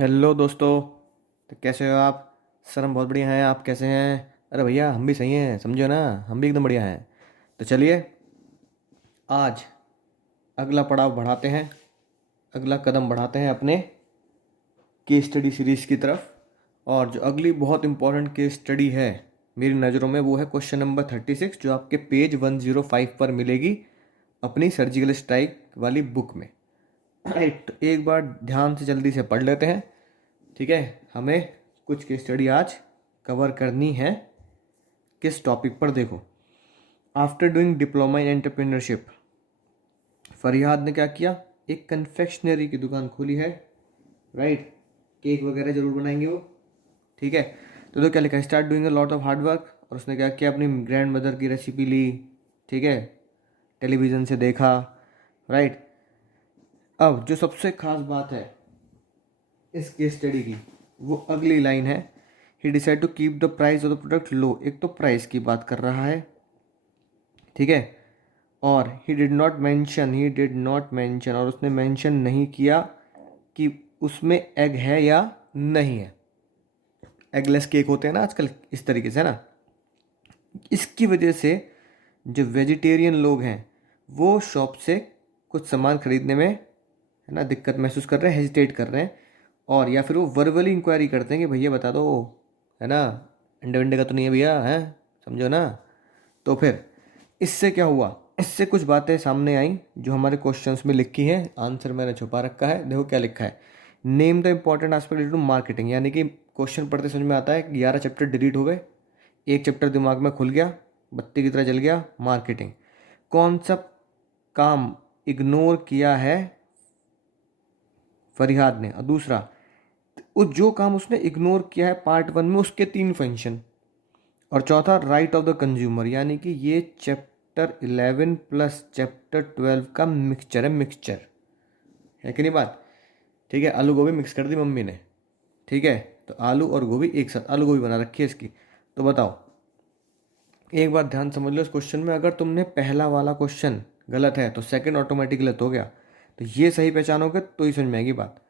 Hello दोस्तों। तो कैसे हो आप? सर हम बहुत बढ़िया हैं। आप कैसे हैं? अरे भैया हम भी सही हैं, समझो ना। हम भी एकदम बढ़िया हैं। तो चलिए आज अगला पड़ाव बढ़ाते हैं, अगला कदम बढ़ाते हैं अपने केस स्टडी सीरीज़ की तरफ। और जो अगली बहुत इंपॉर्टेंट केस स्टडी है मेरी नज़रों में, वो है क्वेश्चन नंबर 36, जो आपके पेज 105 पर मिलेगी अपनी सर्जिकल स्ट्राइक वाली बुक में। राइट, तो एक बार ध्यान से जल्दी से पढ़ लेते हैं। ठीक है, हमें कुछ केस स्टडी आज कवर करनी है। किस टॉपिक पर? देखो, after doing diploma in entrepreneurship, फरियाद ने क्या किया? एक कन्फेक्शनरी की दुकान खोली है। राइट, केक वगैरह जरूर बनाएंगे वो। ठीक है, तो क्या लिखा है? Start doing a lot of hard work. और उसने क्या किया? अपनी ग्रैंड मदर की रेसिपी ली। ठीक है, टेलीविज़न से देखा। राइट, अब जो सबसे खास बात है इस केस स्टडी की, वो अगली लाइन है। He decide to keep the price of the product low. एक तो प्राइस की बात कर रहा है, ठीक है। और ही डिड नॉट मेंशन, और उसने मेंशन नहीं किया कि उसमें एग है या नहीं है। एगलेस केक होते हैं ना आजकल, इस तरीके से ना। इसकी वजह से जो वेजिटेरियन लोग हैं वो शॉप से कुछ सामान खरीदने में, है ना, दिक्कत महसूस कर रहे हैं, हेजिटेट कर रहे हैं। और या फिर वो वर्बली इंक्वायरी करते हैं कि भैया बता दो, है ना, अंडे वंडे का तो नहीं है भैया, है, समझो ना। तो फिर इससे क्या हुआ? इससे कुछ बातें सामने आई जो हमारे क्वेश्चंस में लिखी हैं। आंसर मैंने छुपा रखा है, देखो क्या लिखा है। Name the important aspect to marketing, यानी कि क्वेश्चन पढ़ते समझ में आता है कि 11 चैप्टर डिलीट हो गए, एक चैप्टर दिमाग में खुल गया, बत्ती की तरह जल गया। मार्केटिंग, कौन सा काम इग्नोर किया है फरियाद ने? और दूसरा, उस जो काम उसने इग्नोर किया है पार्ट 1 में, उसके 3 फंक्शन। और चौथा, राइट ऑफ द कंज्यूमर, यानी कि ये चैप्टर 11 प्लस चैप्टर 12 का मिक्सचर है। मिक्सचर है कि नहीं बात? ठीक है, आलू गोभी मिक्स कर दी मम्मी ने। ठीक है, तो आलू और गोभी एक साथ, आलू गोभी बना रखी है इसकी। तो बताओ, एक बात ध्यान समझ लो इस क्वेश्चन में। अगर तुमने पहला वाला क्वेश्चन गलत है तो सेकंड ऑटोमेटिक गलत हो गया। तो ये सही पहचानोगे तो ही समझ में आएगी बात।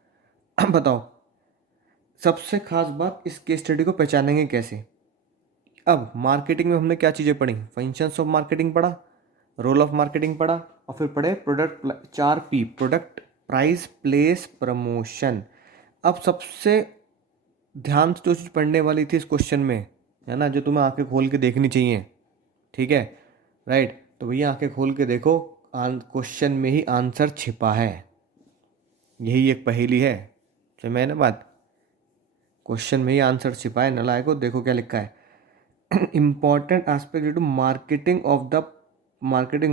अब बताओ, सबसे खास बात, इस केस स्टडी को पहचानेंगे कैसे? अब मार्केटिंग में हमने क्या चीज़ें पढ़ी? फंक्शंस ऑफ मार्केटिंग पढ़ा, रोल ऑफ मार्केटिंग पढ़ा, और फिर पढ़े product, 4 P, product, price, place, promotion. अब सबसे ध्यान से जो चीज़ पढ़ने वाली थी इस क्वेश्चन में, है ना, जो तुम्हें आंखें खोल के देखनी चाहिए, ठीक है, राइट, तो भैया आंखें खोल के देखो, क्वेश्चन में ही आंसर छिपा है। यही एक पहेली है, जो मैंने बात, क्वेश्चन में ही आंसर छिपा है। नलायको, देखो क्या लिखा है। Important aspect to marketing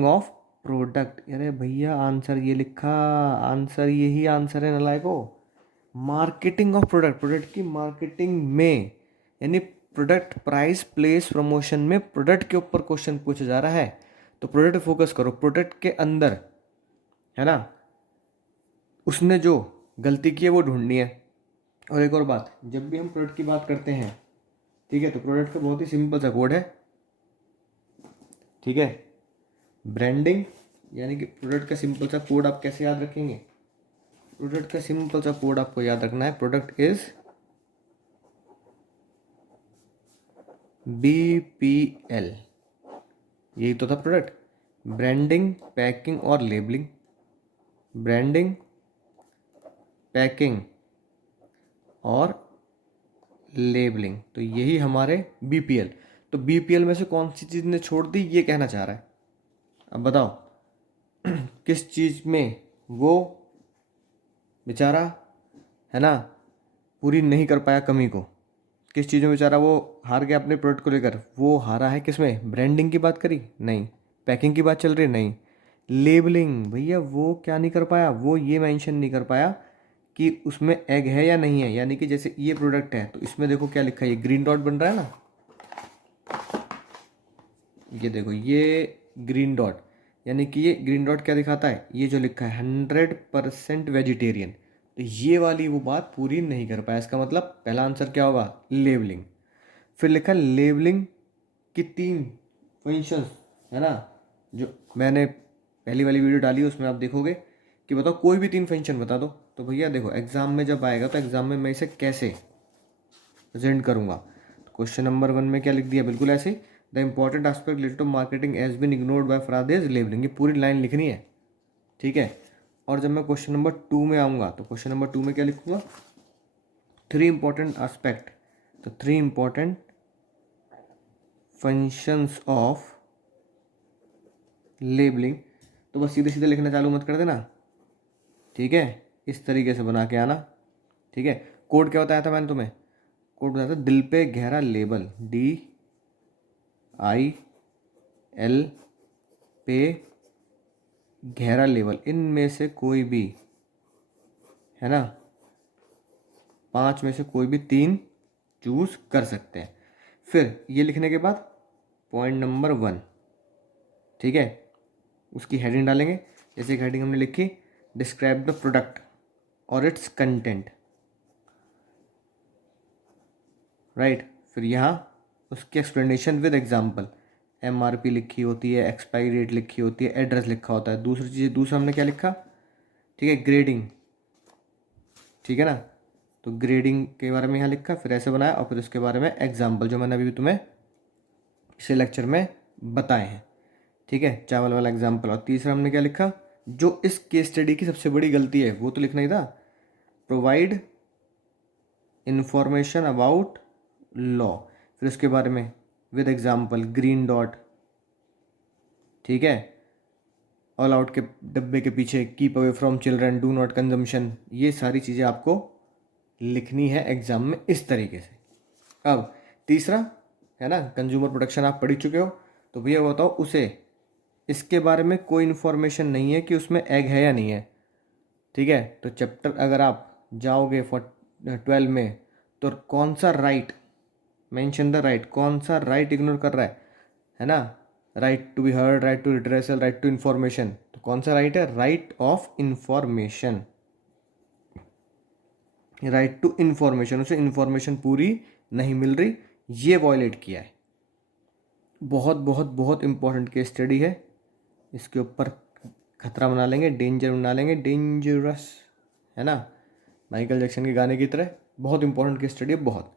of product. अरे भैया आंसर ये लिखा, आंसर यही आंसर है नलायको। मार्केटिंग ऑफ प्रोडक्ट, प्रोडक्ट की मार्केटिंग में, यानी प्रोडक्ट, प्राइस, प्लेस, प्रमोशन में प्रोडक्ट के ऊपर क्वेश्चन पूछा जा रहा है। तो प्रोडक्ट फोकस करो, प्रोडक्ट के अंदर, है ना, उसने जो गलती की है वो ढूंढनी है। और एक और बात, जब भी हम प्रोडक्ट की बात करते हैं, ठीक है, तो प्रोडक्ट का बहुत ही सिंपल सा कोड है। ठीक है, ब्रांडिंग, यानी कि प्रोडक्ट का सिंपल सा कोड आप कैसे याद रखेंगे? प्रोडक्ट का सिंपल सा कोड आपको याद रखना है, प्रोडक्ट इज BPL। यही तो था प्रोडक्ट। ब्रांडिंग, पैकिंग और लेबलिंग। ब्रांडिंग, पैकिंग और लेबलिंग, तो यही हमारे BPL। तो BPL में से कौन सी चीज़ ने छोड़ दी, ये कहना चाह रहा है। अब बताओ, किस चीज़ में वो बेचारा, है ना, पूरी नहीं कर पाया कमी को? किस चीज़ में बेचारा वो हार गया अपने प्रोडक्ट को लेकर? वो हारा है किस में? ब्रांडिंग की बात करी नहीं, पैकिंग की बात चल रही नहीं, लेबलिंग, भैया वो क्या नहीं कर पाया? वो ये मेंशन नहीं कर पाया कि उसमें एग है या नहीं है। यानी कि जैसे ये प्रोडक्ट है तो इसमें देखो क्या लिखा है, ये ग्रीन डॉट बन रहा है ना, ये देखो, ये ग्रीन डॉट, यानी कि ये ग्रीन डॉट क्या दिखाता है? ये जो लिखा है 100% वेजिटेरियन। तो ये वाली वो बात पूरी नहीं कर पाया। इसका मतलब पहला आंसर क्या होगा? लेबलिंग। फिर लिखा लेबलिंग की 3 फंक्शंस, है ना, जो मैंने पहली वाली वीडियो डाली है उसमें आप देखोगे कि बताओ कोई भी 3 फंक्शन बता दो। तो भैया देखो एग्ज़ाम में जब आएगा तो एग्ज़ाम में मैं इसे कैसे प्रेजेंट करूँगा। तो क्वेश्चन नंबर 1 में क्या लिख दिया, बिल्कुल ऐसे ही, the important aspect related to marketing has been ignored by Farhad is labelling. ये पूरी लाइन लिखनी है, ठीक है। और जब मैं क्वेश्चन नंबर 2 में आऊँगा तो क्वेश्चन नंबर 2 में क्या लिखूँगा, 3 इंपॉर्टेंट एस्पेक्ट, तो 3 इंपॉर्टेंट फंक्शंस ऑफ लेबलिंग। तो बस सीधे सीधे लिखना चालू मत कर देना, ठीक है, इस तरीके से बना के आना, ठीक है। कोड क्या बताया था मैंने तुम्हें, कोड बताया था दिल पे गहरा लेबल, DIL पे गहरा लेबल, इनमें से कोई भी, है ना, 5 में से कोई भी 3 चूज कर सकते हैं। फिर ये लिखने के बाद पॉइंट नंबर 1, ठीक है, उसकी हेडिंग डालेंगे। जैसे कि हेडिंग हमने लिखी, डिस्क्राइब द प्रोडक्ट और इट्स कंटेंट, राइट। फिर यहाँ उसकी एक्सप्लेनेशन विद एग्जांपल, MRP लिखी होती है, एक्सपायरी डेट लिखी होती है, एड्रेस लिखा होता है। दूसरा हमने क्या लिखा, ठीक है, ग्रेडिंग, ठीक है ना, तो ग्रेडिंग के बारे में यहाँ लिखा, फिर ऐसे बनाया, और फिर उसके बारे में एग्जाम्पल जो मैंने अभी तुम्हें पिछले लेक्चर में बताए हैं, ठीक है, चावल वाला एग्जाम्पल। और तीसरा हमने क्या लिखा, जो इस केस स्टडी की सबसे बड़ी गलती है वो तो लिखना ही था, प्रोवाइड इंफॉर्मेशन अबाउट लॉ, फिर उसके बारे में विद एग्जाम्पल, ग्रीन डॉट, ठीक है, ऑल आउट के डब्बे के पीछे keep away from children, do not consumption, ये सारी चीज़ें आपको लिखनी है एग्जाम में इस तरीके से। अब तीसरा है ना, कंज्यूमर प्रोटेक्शन आप पढ़ चुके हो, तो भैया बताओ उसे, इसके बारे में कोई इन्फॉर्मेशन नहीं है कि उसमें एग है या नहीं है, ठीक है। तो चैप्टर अगर आप जाओगे 12 में, तो कौन सा राइट, मेंशन द राइट, कौन सा राइट इग्नोर कर रहा है ना, right to be heard, right to redressal, right to information, तो कौन सा राइट है, right of information, right to information, उसे इन्फॉर्मेशन पूरी नहीं मिल रही, ये वॉयलेट किया है। बहुत बहुत बहुत इंपॉर्टेंट केस स्टडी है, इसके ऊपर खतरा बना लेंगे, डेंजर बना लेंगे, डेंजरस, है ना, माइकल जैक्सन के गाने की तरह। बहुत इंपॉर्टेंट केस स्टडी है, बहुत।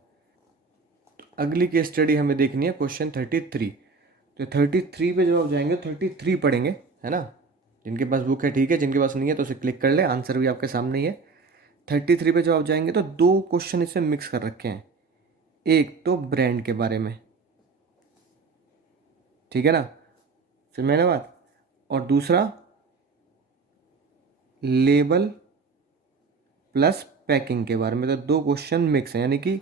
तो अगली केस स्टडी हमें देखनी है क्वेश्चन 33। तो 33 पे जब आप जाएंगे 33 पढ़ेंगे, है ना, जिनके पास बुक है ठीक है, जिनके पास नहीं है तो उसे क्लिक कर ले, आंसर भी आपके सामने ही है। 33 पे जब आप जाएंगे तो 2 क्वेश्चन इसमें मिक्स कर रखे हैं, एक तो ब्रांड के बारे में, ठीक है ना, फिर मैंने बात, और दूसरा लेबल प्लस पैकिंग के बारे में। तो 2 क्वेश्चन मिक्स हैं, यानी कि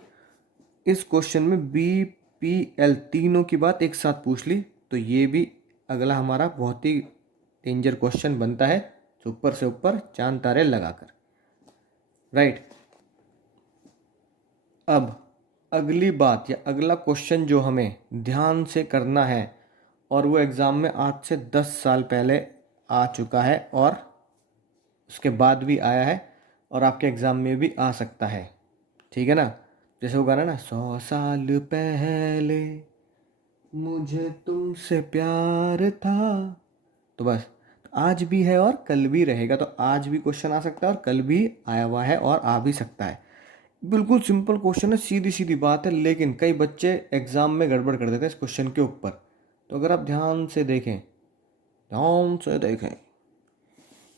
इस क्वेश्चन में BPL तीनों की बात एक साथ पूछ ली, तो ये भी अगला हमारा बहुत ही डेंजर क्वेश्चन बनता है, ऊपर से ऊपर चांद तारे लगाकर, राइट। अब अगली बात या अगला क्वेश्चन जो हमें ध्यान से करना है, और वो एग्ज़ाम में आज से 10 साल पहले आ चुका है, और उसके बाद भी आया है, और आपके एग्ज़ाम में भी आ सकता है, ठीक है ना। जैसे वो गाना ना, 100 साल पहले मुझे तुमसे प्यार था, तो बस आज भी है और कल भी रहेगा। तो आज भी क्वेश्चन आ सकता है और कल भी आया हुआ है और आ भी सकता है। बिल्कुल सिंपल क्वेश्चन है, सीधी सीधी बात है, लेकिन कई बच्चे एग्जाम में गड़बड़ कर देते हैं इस क्वेश्चन के ऊपर। तो अगर आप ध्यान से देखें,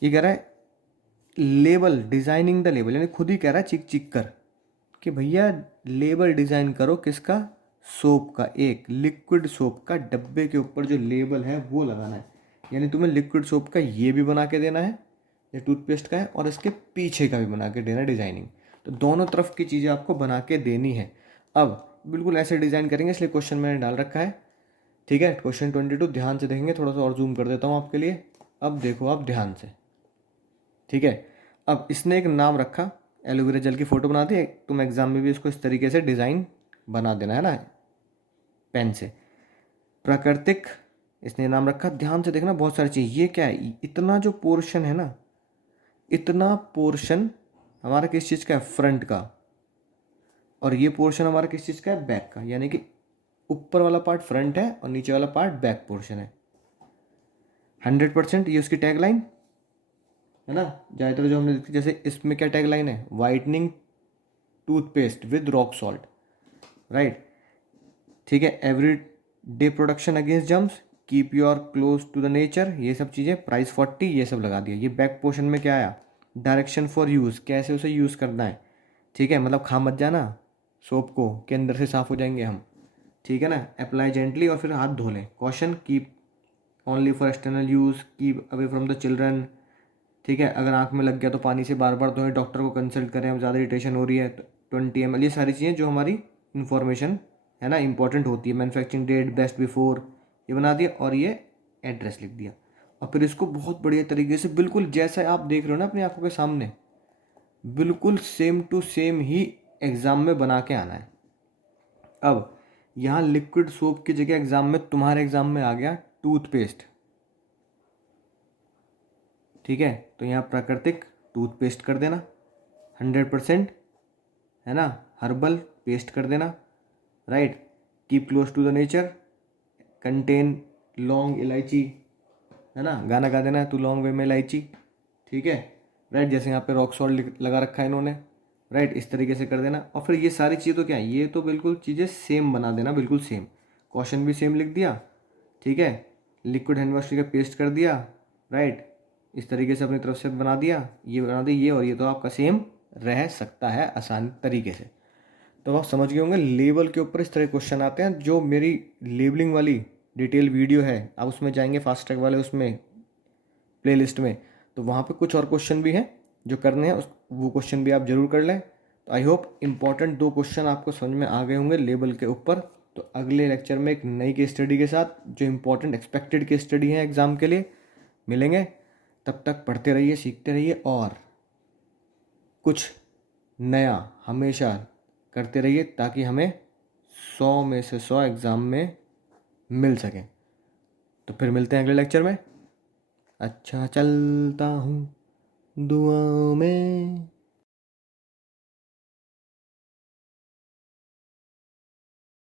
ये कह रहा है लेबल, डिजाइनिंग द लेबल, यानी खुद ही कह रहा है चिक चिक कर कि भैया लेबल डिजाइन करो, किसका, सोप का, एक लिक्विड सोप का डब्बे के ऊपर जो लेबल है वो लगाना है। यानी तुम्हें लिक्विड सोप का ये भी बना के देना है, ये टूथपेस्ट का है, और इसके पीछे का भी बना के देना है डिजाइनिंग। तो दोनों तरफ की चीज़ें आपको बना के देनी है। अब बिल्कुल ऐसे डिज़ाइन करेंगे, इसलिए क्वेश्चन मैंने डाल रखा है, ठीक है। क्वेश्चन 22 ध्यान से देखेंगे, थोड़ा सा और जूम कर देता हूँ आपके लिए। अब देखो आप ध्यान से, ठीक है। अब इसने एक नाम रखा, एलोवेरा जेल की फ़ोटो बना दी, तुम एग्ज़ाम में भी इसको इस तरीके से डिज़ाइन बना देना है ना, पेन से। प्राकृतिक इसने नाम रखा, ध्यान से देखना, बहुत सारी चीज़। ये क्या है, इतना जो पोर्शन है ना, इतना पोर्शन हमारा किस चीज़ का है, फ्रंट का, और ये पोर्शन हमारा किस चीज़ का है, बैक का। यानी कि ऊपर वाला पार्ट फ्रंट है और नीचे वाला पार्ट बैक पोर्शन है। 100% ये उसकी टैगलाइन है ना। ज़्यादातर जो हमने देखी, जैसे इसमें क्या टैगलाइन है, whitening toothpaste with rock salt, right. ठीक है, every day production against germs, keep your close to the nature, ये सब चीज़ें, प्राइस 40, ये सब लगा दिया। ये बैक पोर्शन में क्या आया, डायरेक्शन फॉर यूज़, कैसे उसे यूज़ करना है। ठीक है, मतलब खा मत जाना सोप को के अंदर से साफ़ हो जाएंगे हम। ठीक है ना, अप्लाई जेंटली और फिर हाथ धो लें। Caution, keep only for external use, keep away from the children. ठीक है, अगर आँख में लग गया तो पानी से बार बार धोएं, डॉक्टर को कंसल्ट करें, अब ज़्यादा इरिटेशन हो रही है तो 20 ml, ये सारी चीज़ें जो हमारी इन्फॉर्मेशन है ना इंपॉर्टेंट होती है। मैन्युफैक्चरिंग डेट, बेस्ट बिफोर, ये बना दिया और ये एड्रेस लिख दिया। और फिर इसको बहुत बढ़िया तरीके से, बिल्कुल जैसा आप देख रहे हो ना अपनी आंखों के सामने, बिल्कुल सेम टू सेम ही एग्ज़ाम में बना के आना है। अब यहाँ लिक्विड सोप की जगह एग्ज़ाम में, तुम्हारे एग्ज़ाम में आ गया टूथपेस्ट। ठीक है, तो यहाँ प्राकृतिक टूथपेस्ट कर देना, 100%, है ना, हर्बल पेस्ट कर देना, right. Keep close to the nature, contain लौंग इलायची, है ना, गाना गा देना तू लॉन्ग वे में इलायची। ठीक है, राइट, जैसे यहाँ पे रॉक सॉल्ट लगा रखा है इन्होंने, राइट, इस तरीके से कर देना। और फिर ये सारी चीज़ें तो क्या है, ये तो बिल्कुल चीज़ें सेम बना देना, बिल्कुल सेम। क्वेश्चन भी सेम लिख दिया, ठीक है। लिक्विड हैंड वॉश का पेस्ट कर दिया, राइट, इस तरीके से अपनी तरफ से बना दिया, ये बना दी, ये और ये तो आपका सेम रह सकता है आसान तरीके से। तो आप समझ गए होंगे लेबल के ऊपर इस तरह क्वेश्चन आते हैं। जो मेरी लेबलिंग वाली डिटेल वीडियो है, आप उसमें जाएंगे फास्ट ट्रैक वाले उसमें प्लेलिस्ट में, तो वहाँ पे कुछ और क्वेश्चन भी हैं जो करने हैं, उस वो क्वेश्चन भी आप जरूर कर लें। तो आई होप इंपॉर्टेंट 2 क्वेश्चन आपको समझ में आ गए होंगे लेबल के ऊपर। तो अगले लेक्चर में एक नई केस स्टडी के साथ, जो इंपॉर्टेंट एक्सपेक्टेड केस स्टडी है एग्ज़ाम के लिए, मिलेंगे। तब तक पढ़ते रहिए, सीखते रहिए और कुछ नया हमेशा करते रहिए, ताकि हमें 100 में से 100 एग्ज़ाम में मिल सके। तो फिर मिलते हैं अगले लेक्चर में। अच्छा चलता हूँ दुआओं में।